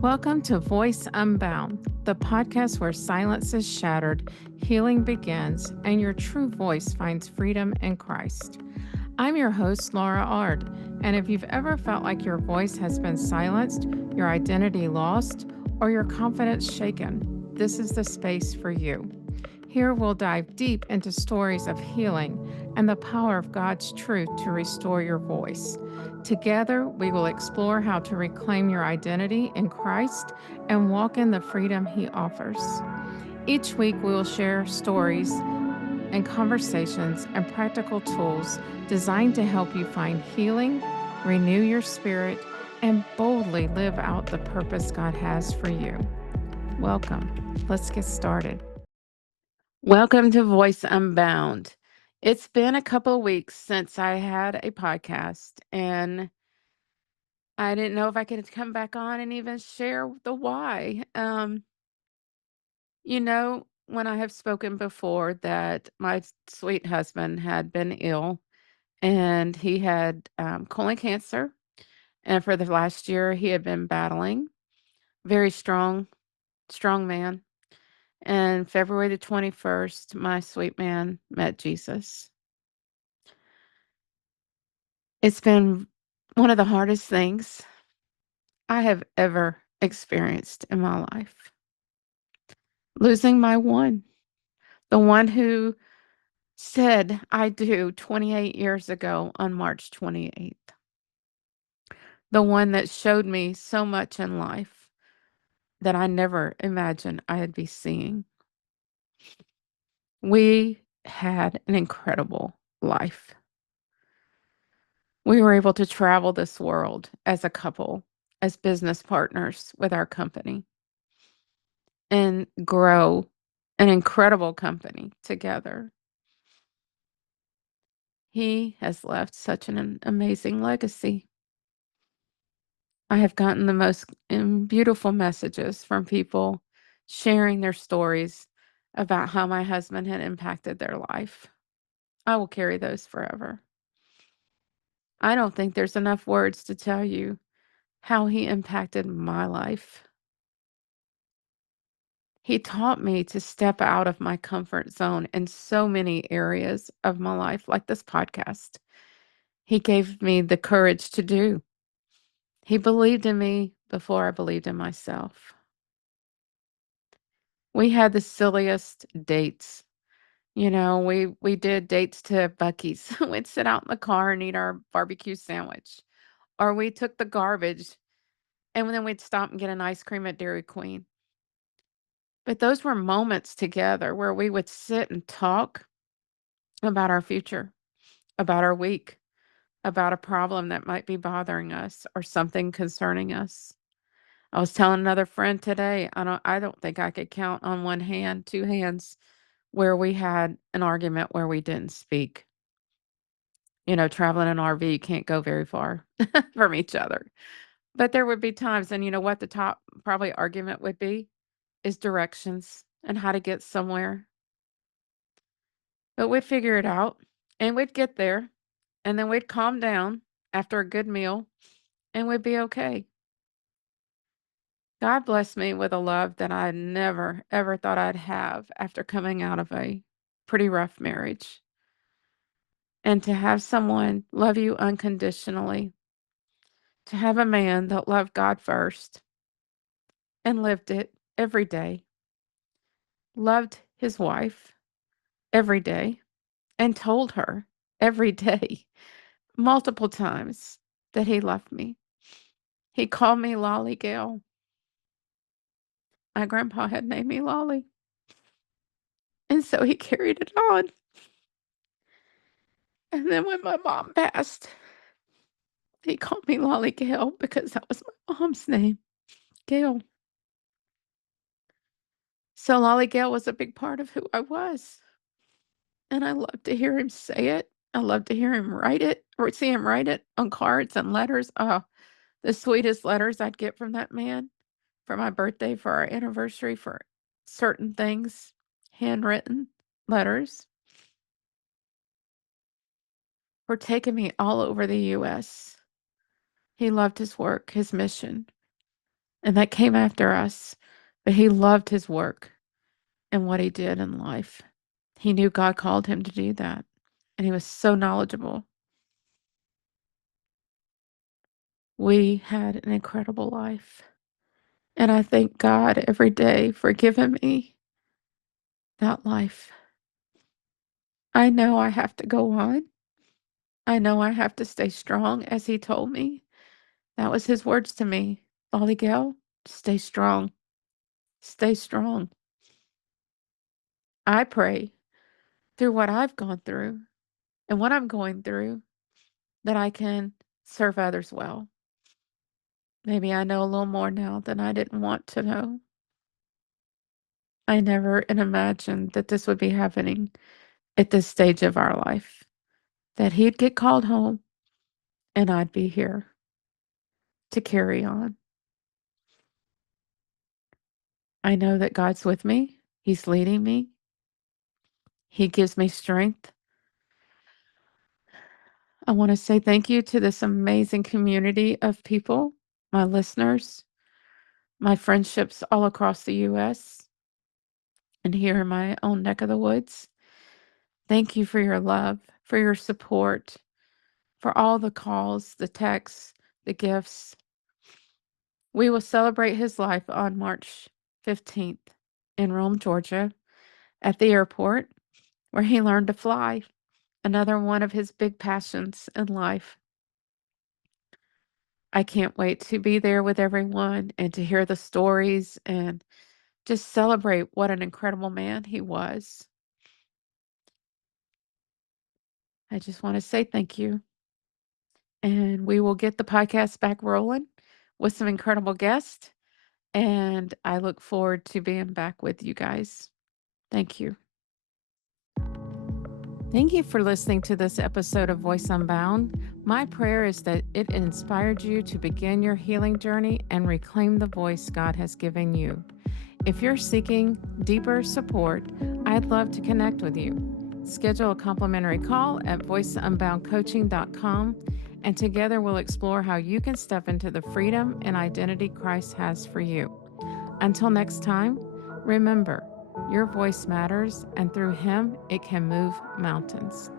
Welcome to Voice Unbound, the podcast where silence is shattered, healing begins, and your true voice finds freedom in Christ. I'm your host, Laura Ard, and if you've ever felt like your voice has been silenced, your identity lost, or your confidence shaken, this is the space for you. Here we'll dive deep into stories of healing and the power of God's truth to restore your voice. Together, we will explore how to reclaim your identity in Christ and walk in the freedom He offers. Each week, we will share stories and conversations and practical tools designed to help you find healing, renew your spirit, and boldly live out the purpose God has for you. Welcome. Let's get started. Welcome to Voice Unbound. It's been a couple of weeks since I had a podcast, and I didn't know if I could come back on and even share the why. When I have spoken before that my sweet husband had been ill and he had colon cancer, and for the last year he had been battling. Very strong man. And February the 21st, my sweet man met Jesus. It's been one of the hardest things I have ever experienced in my life. Losing the one who said I do 28 years ago on March 28th. The one that showed me so much in life that I never imagined I'd be seeing. We had an incredible life. We were able to travel this world as a couple, as business partners with our company, and grow an incredible company together. He has left such an amazing legacy. I have gotten the most beautiful messages from people sharing their stories about how my husband had impacted their life. I will carry those forever. I don't think there's enough words to tell you how he impacted my life. He taught me to step out of my comfort zone in so many areas of my life, like this podcast. He gave me the courage to do. He believed in me before I believed in myself. We had the silliest dates. We did dates to Buc-ee's. We'd sit out in the car and eat our barbecue sandwich. Or we took the garbage and then we'd stop and get an ice cream at Dairy Queen. But those were moments together where we would sit and talk about our future, about our week, about a problem that might be bothering us or something concerning us. I was telling another friend today, I don't think I could count on one hand, two hands, where we had an argument where we didn't speak. Traveling in an RV, you can't go very far from each other. But there would be times, and you know what the top probably argument would be is directions and how to get somewhere. But we'd figure it out and we'd get there and then we'd calm down after a good meal and we'd be okay. God blessed me with a love that I never, ever thought I'd have after coming out of a pretty rough marriage. And to have someone love you unconditionally, to have a man that loved God first and lived it every day, loved his wife every day, and told her every day, multiple times, that he loved me. He called me Lolly Gale. My grandpa had named me Lolly, and so he carried it on. And then when my mom passed, he called me Lolly Gale because that was my mom's name, Gail. So Lolly Gale was a big part of who I was, and I love to hear him say it. I love to hear him write it or see him write it on cards and letters. Oh, the sweetest letters I'd get from that man for my birthday, for our anniversary, for certain things, handwritten letters, for taking me all over the US. He loved his work, his mission, and that came after us. But he loved his work and what he did in life. He knew God called him to do that, and he was so knowledgeable. We had an incredible life, and I thank God every day for giving me that life. I know I have to go on. I know I have to stay strong, as he told me. That was his words to me. Lolly Gale, stay strong. Stay strong. I pray through what I've gone through and what I'm going through that I can serve others well. Maybe I know a little more now than I didn't want to know. I never imagined that this would be happening at this stage of our life, that he'd get called home and I'd be here to carry on. I know that God's with me. He's leading me. He gives me strength. I want to say thank you to this amazing community of people, my listeners, my friendships all across the U.S. and here in my own neck of the woods. Thank you for your love, for your support, for all the calls, the texts, the gifts. We will celebrate his life on March 15th in Rome, Georgia, at the airport where he learned to fly, another one of his big passions in life. I can't wait to be there with everyone and to hear the stories and just celebrate what an incredible man he was. I just want to say thank you. And we will get the podcast back rolling with some incredible guests. And I look forward to being back with you guys. Thank you. Thank you for listening to this episode of Voice Unbound. My prayer is that it inspired you to begin your healing journey and reclaim the voice God has given you. If you're seeking deeper support, I'd love to connect with you. Schedule a complimentary call at voiceunboundcoaching.com, and together we'll explore how you can step into the freedom and identity Christ has for you. Until next time, remember, your voice matters, and through Him, it can move mountains.